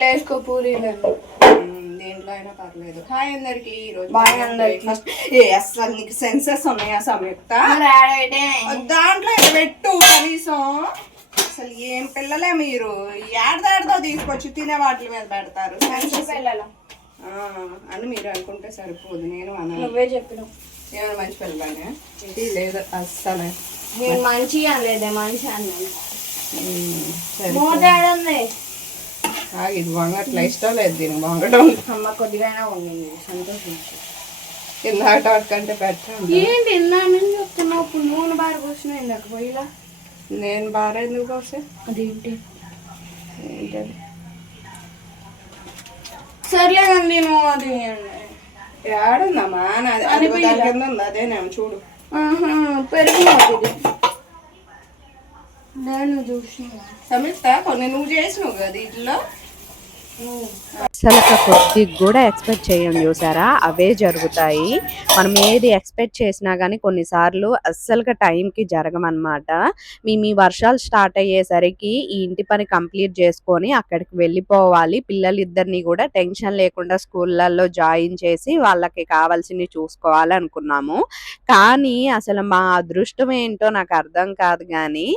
వేసుకో పూరీలు ఉమ్, దేంట్లో అయినా పర్లేదు. హాయ్ అందరికి ఈ రోజు బాయ్ అందరికి. ఫస్ట్ ఏ అసలు నీకు సెన్సెస్ ఉన్నాయా సంయుక్త దాంట్లో పెట్టు కనీసం? అసలు ఏం పిల్లలే మీరు? ఏడదాడదో తీసుకొచ్చి తినే వాటి మీద పెడతారు. సెన్సెస్ పిల్లలు? అని మీరు అనుకుంటే సరిపోదు. నేను అన్నాను నువ్వే చెప్పినావు. ఏమైనా మంచి పిల్లగానే? ఇది లేదు అస్సలే. నేను మంచి అనలేదే మంచి అన్నాను సరే ఆగు, ఇది వంగట్ల ఇష్టం లేదు దీనికి వంగడం అమ్మ కొద్దిగానే ఉంది సంతోషించు ఇందాక కంటే పెట్టండి ఏంటి ఇందా నుంచి చెప్తున్నావు? ఇప్పుడు నూనె బారి పోసిన ఇందాక పోయిలా నేను బాగా ఎందుకు వస్తే అదేంటి? ఏంటది? సర్లే కానీ నువ్వు అది ఏడుందమ్మా నాది అది? దాని కింద ఉంది? అదేనేమో చూడు. ఆహా, పెరుగు మాకు ఇది. నేను చూసిన. సంయుక్త కొన్ని నువ్వు చేసినావు కదా ఇట్లా అసలు కొద్ది కూడా ఎక్స్పెక్ట్ చేయం చూసారా? అవే జరుగుతాయి. మనం ఏది ఎక్స్పెక్ట్ చేసినా కానీ కొన్నిసార్లు అస్సలుగా టైంకి జరగమన్నమాట. మేము ఈ వర్షాలు స్టార్ట్ అయ్యేసరికి ఈ ఇంటి పని కంప్లీట్ చేసుకొని అక్కడికి వెళ్ళిపోవాలి. పిల్లలిద్దరిని కూడా టెన్షన్ లేకుండా స్కూళ్ళల్లో జాయిన్ చేసి వాళ్ళకి కావాల్సినవి చూసుకోవాలి అనుకున్నాము. కానీ అసలు మా అదృష్టం ఏంటో నాకు అర్థం కాదు కానీ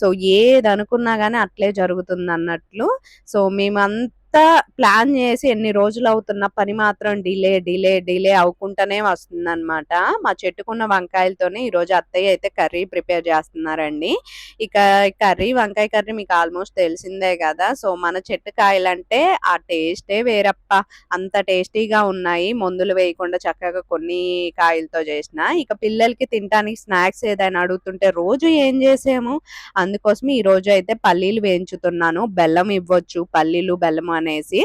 సో ఏది అనుకున్నా కానీ అట్లే జరుగుతుంది అన్నట్లు సో మేమంతా ప్లాన్ చేసి ఎన్ని రోజులు అవుతున్న పని మాత్రం డిలే డిలే డిలే అవుకుంటూనే వస్తుందన్నమాట. మా చెట్టుకున్న వంకాయలతోనే ఈ రోజు అత్తయ్య అయితే కర్రీ ప్రిపేర్ చేస్తున్నారండి. ఇక కర్రీ వంకాయ కర్రీ మీకు ఆల్మోస్ట్ తెలిసిందే కదా. సో మన చెట్టు కాయలంటే ఆ టేస్టే వేరప్ప. అంత టేస్టీగా ఉన్నాయి. మందులు వేయకుండా చక్కగా కొన్ని కాయలతో చేసిన. ఇక పిల్లలకి తినడానికి స్నాక్స్ ఏదైనా అడుగుతుంటే రోజు ఏం చేసాము? అందుకోసం ఈ రోజు అయితే పల్లీలు వేయించుతున్నాను. బెల్లం ఇవ్వచ్చు. పల్లీలు బెల్లం అనేసి.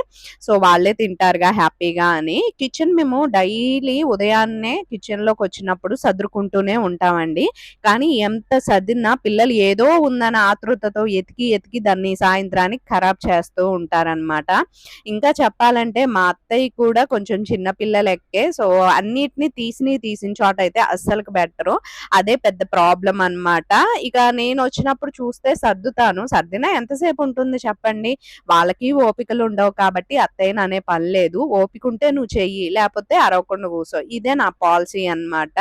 సో వాళ్ళే తింటారుగా హ్యాపీగా అని. కిచెన్ మేము డైలీ ఉదయాన్నే కిచెన్లోకి వచ్చినప్పుడు సదురుకుంటూనే ఉంటామండి. కానీ ఎంత సర్దినా పిల్లలు ఏదో ఉందన్న ఆతృతతో ఎతికి ఎతికి దాన్ని సాయంత్రానికి ఖరాబ్ చేస్తూ ఉంటారనమాట ఇంకా చెప్పాలంటే మా అత్తయ్య కూడా కొంచెం చిన్న పిల్లలెక్కే. సో అన్నిటిని తీసిని తీసిన చోట అయితే అస్సలు బెటరు అదే పెద్ద ప్రాబ్లం అన్నమాట. ఇక నేను వచ్చినప్పుడు చూస్తే సర్దుతాను. సర్దినా ఎంతసేపు ఉంటుంది చెప్పండి? వాళ్ళకి ఓపికలు ఉండవు కాబట్టి అత్తయ్యని అనే పని లేదు. ఓపిక ఉంటే నువ్వు చెయ్యి లేకపోతే అరవకుండా కూర్చో ఇదే నా పాలసీ అన్నమాట.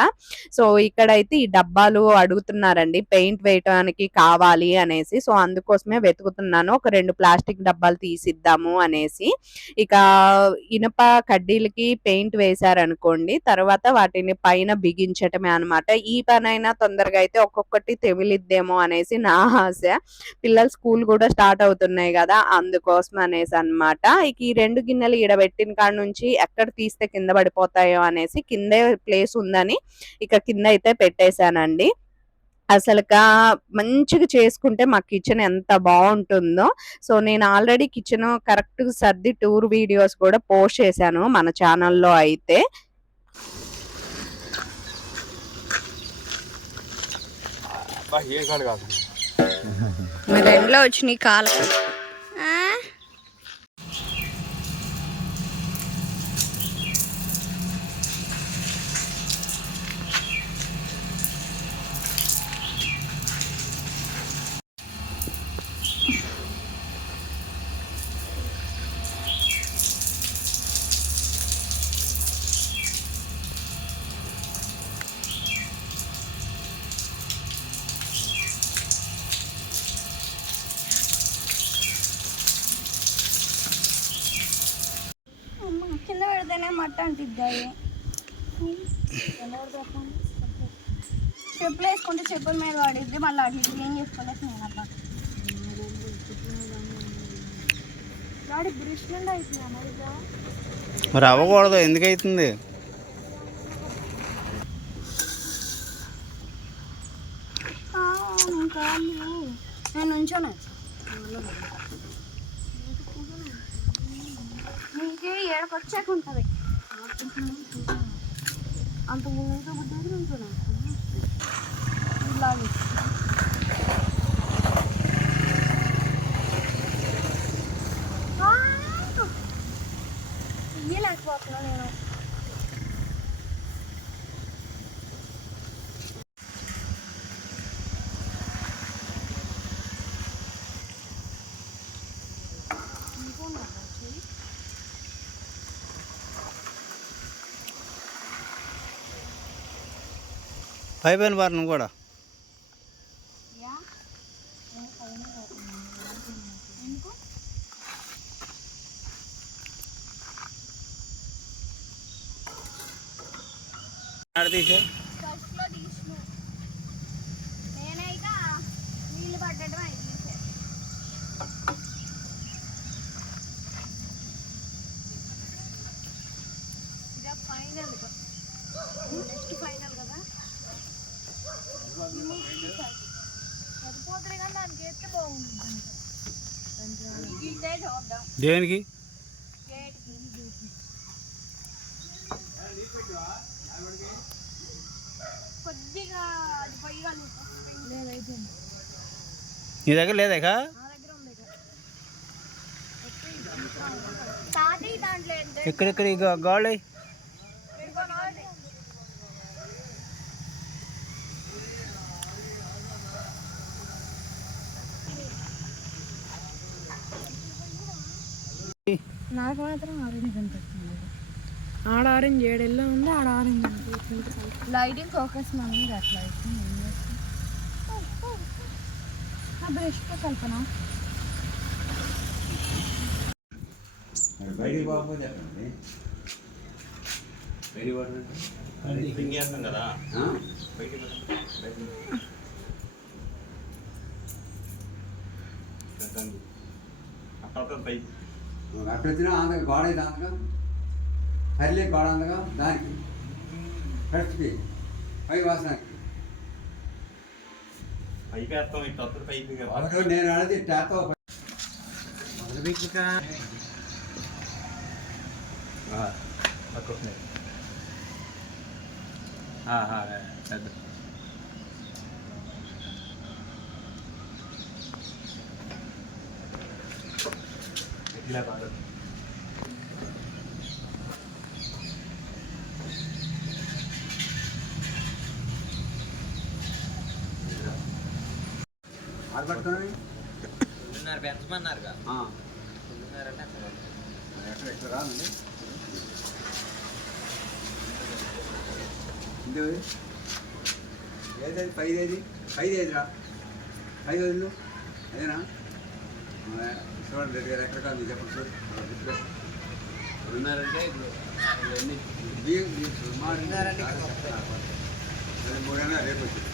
సో ఇక్కడైతే ఈ డబ్బాలు అడుగుతున్నారండి పెయింట్ వేయటానికి కావాలి అనేసి. సో అందుకోసమే వెతుకుతున్నాను. ఒక రెండు ప్లాస్టిక్ డబ్బాలు తీసిద్దాము అనేసి. ఇక ఇనుప కడ్డీలకి పెయింట్ వేశారనుకోండి తర్వాత వాటిని పైన బిగించటమే అన్నమాట. ఈ పని అయినా తొందరగా అయితే ఒక్కొక్కటి తెమిలిద్దేమో అనేసి నా ఆశ. పిల్లలు స్కూల్ కూడా స్టార్ట్ అవుతున్నాయి కదా అందుకోసం అనేసి అన్నమాట. ఇక ఈ రెండు గిన్నెలు ఈడబెట్టిన కాడ నుంచి ఎక్కడ తీస్తే కింద పడిపోతాయో అనేసి కిందే ప్లేస్ ఉందని ఇక కింద అయితే పెట్టేశానండి. అసలుగా మంచిగా చేసుకుంటే మా కిచెన్ ఎంత బాగుంటుందో. సో నేను ఆల్రెడీ కిచెన్ కరెక్ట్ సర్ది టూర్ వీడియోస్ కూడా పోస్ట్ చేశాను మన ఛానల్లో అయితే. మరి ఎండ్లో వచ్చినాయి కాల కింద పెడితేనే చెప్పులు వేసుకుంటే చెప్పుల మీద పడిద్ది మళ్ళీ అటు ఇటు ఏం చేసుకోలేక నేను అబ్బా గాడి బ్రిష్ నుండి మరిగా మరి అవ్వకూడదు ఎందుకు అవుతుంది నేను ఉంచాను నీకే ఏడకొచ్చాక ఉంటుంది? అంత ముందు బుద్ధి ఇలాగే ఇయ్యలేకపోతున్నా నేను పై బారు నువ్వు కూడా తీసా ఫస్ట్లో తీసిన నేనైతే నీళ్ళు పట్టడం అయితే ఇదే ఫైనల్ నెక్స్ట్ ఫైనల్ కదా సరిపోతుంది కానీ దానికి ఎత్తే బాగుంటుంది ఇదే చూద్దాం దేనికి? నీ దగ్గర దాంట్లో ఎంత ఎక్కడెక్కడ ఇక గాలి నాకు మాత్రం ఆరెంజ్ కనిపిస్తుంది ఆడ ఆరెంజ్ ఏడెల్లో ఉంది ఆడ ఆరెంజ్ లైటింగ్ ఫోకస్ మమ్మీ అట్లా బ్రష్తో కల్పన? బయటికి పోకపోతే ఎక్కడండి బయటికి పోతుంది కదా అక్కడ వచ్చినా అందగా గోడ అయితే అందగా హరిలే గోడ అందగా దానికి ఫస్ట్కి పై వాసనకి వాళ్ళకి నేను అడిగి టాతో ఆరు ఎక్కడ ఎక్కడ రాదండి ఇది ఏదైది పైది ఏది? పైది ఏదిరా పైది వదిలు అదేనా? చూడండి రెడ్డి గారు ఎక్కడ కాదు? చెప్పండి గుర్తుపెట్టు. ఉన్నారంటే ఇప్పుడు ఇవన్నీ బియ్యం మూడైనా రేపు వచ్చింది.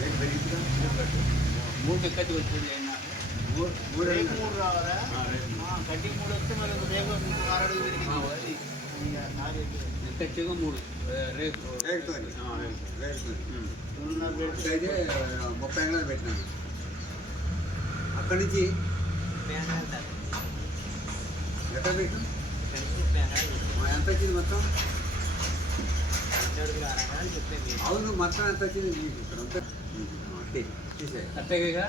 రేపు పెరిగిందిగా మూడు ఎక్కడి వచ్చింది మూడు మూడు రేపు మూడు రావాలా? రేపు. కట్టి మూడు వస్తే మళ్ళీ రేపు ఆరడుగు తిరిగి ఎక్కచ్చేగా మూడు. రేపు. రెండున్నర రేపు. అయితే ముప్పై అంగళాలు పెట్టినాను. అక్కడి నుంచి ఎక్కడ పెట్టు ఎంత వచ్చింది మొత్తం? అవును మొత్తం ఎంత వచ్చింది ఇక్కడ? అంతా. ఓకే తీసే అట్టేగా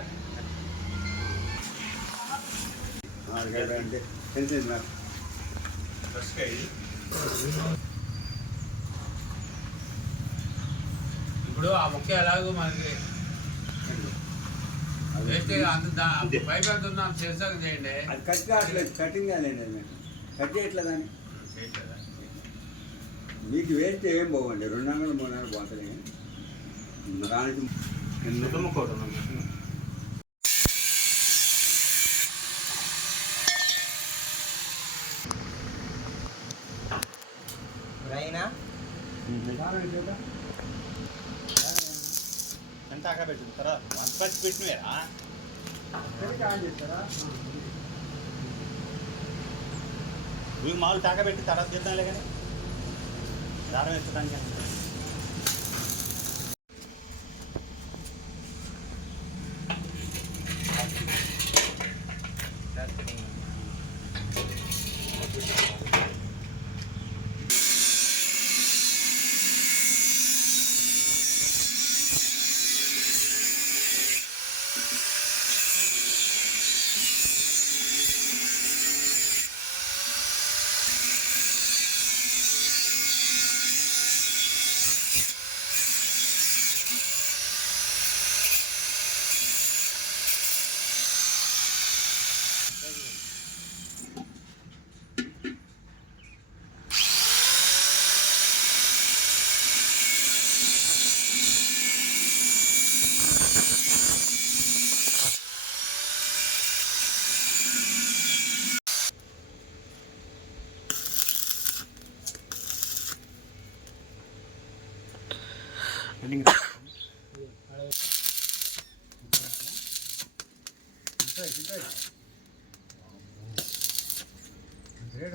అంటే తెలిసింది నాకు ఇప్పుడు ఆ ముక్క ఎలాగో మనకి అది కట్ కావట్లేదు కటింగ్ కాలేదు కట్ చేయట్లేదు అని? చేయట్లేదా? మీకు వేస్ట్ ఏం పోవండి రెండు వందలు మూడు వందలు పోతుంది దానికి ఎంత అక్కడ పెట్టిన తర్వాత వన్ పచ్చి పెట్టినవేరా? మీకు మామూలు తాక పెట్టి తర్వాత చేద్దాంలే కానీ దారం ఎత్తడానికి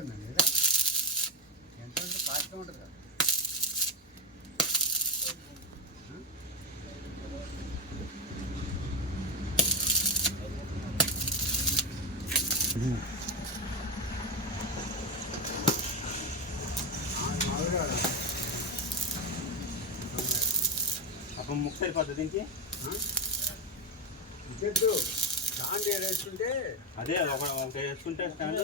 రేట్ ఉందండి ఇది ఎంత ఉంటుంది కాస్ట్ ఉంటుంది కదా. అప్పుడు ముక్సరి పద్ధతికి చెట్టు స్టాండ్ వేసుకుంటే అదే ఒక వేసుకుంటే స్టాండ్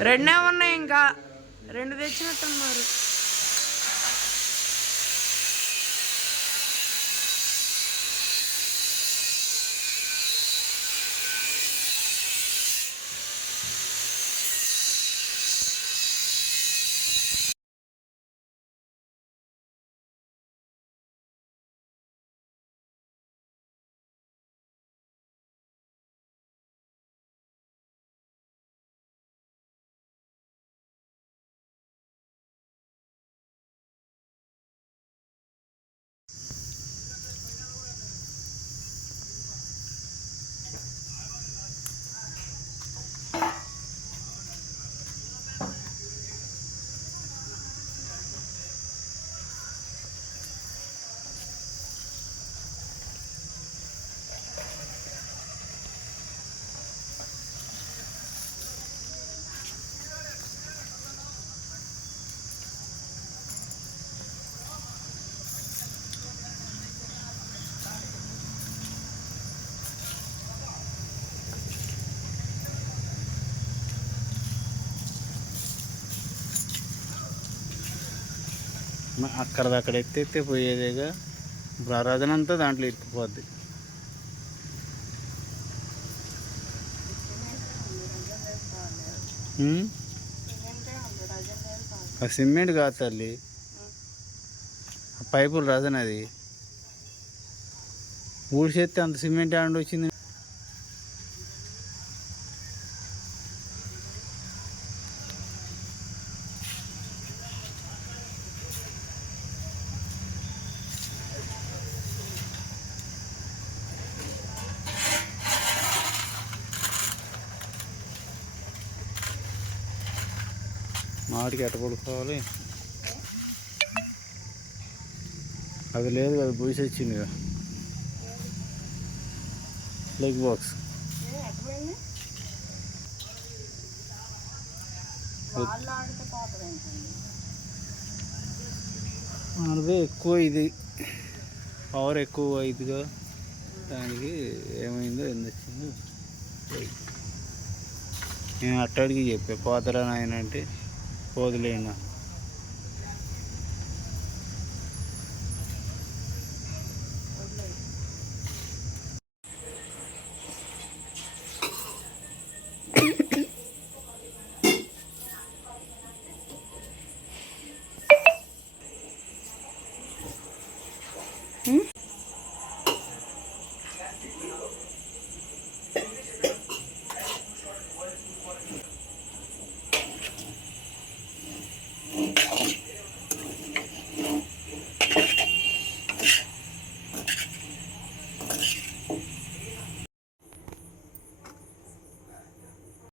రెండే ఉన్నాయి ఇంకా? రెండు తెచ్చినట్టున్నారు. అక్కడ అక్కడ ఎత్తి ఎత్తే పోయేదేగా ఇప్పుడు ఆ దాంట్లో ఎత్తిపోద్ది ఆ సిమెంట్ కాదు తల్లి. ఆ పైపులు రజన అది ఊడిసేస్తే అంత సిమెంట్ ఆండి వచ్చింది మామిడికి ఎట్ట పడుకోవాలి? అది లేదు కదా బూసి వచ్చింది కదా. లెగ్ బాక్స్ అదే ఎక్కువ ఇది. పవర్ ఎక్కువ ఇదిగా దానికి ఏమైందో ఎందు వచ్చిందో నేను అట్టడికి చెప్పా పోతరా నాయన అంటే. போதில்லைண்ணா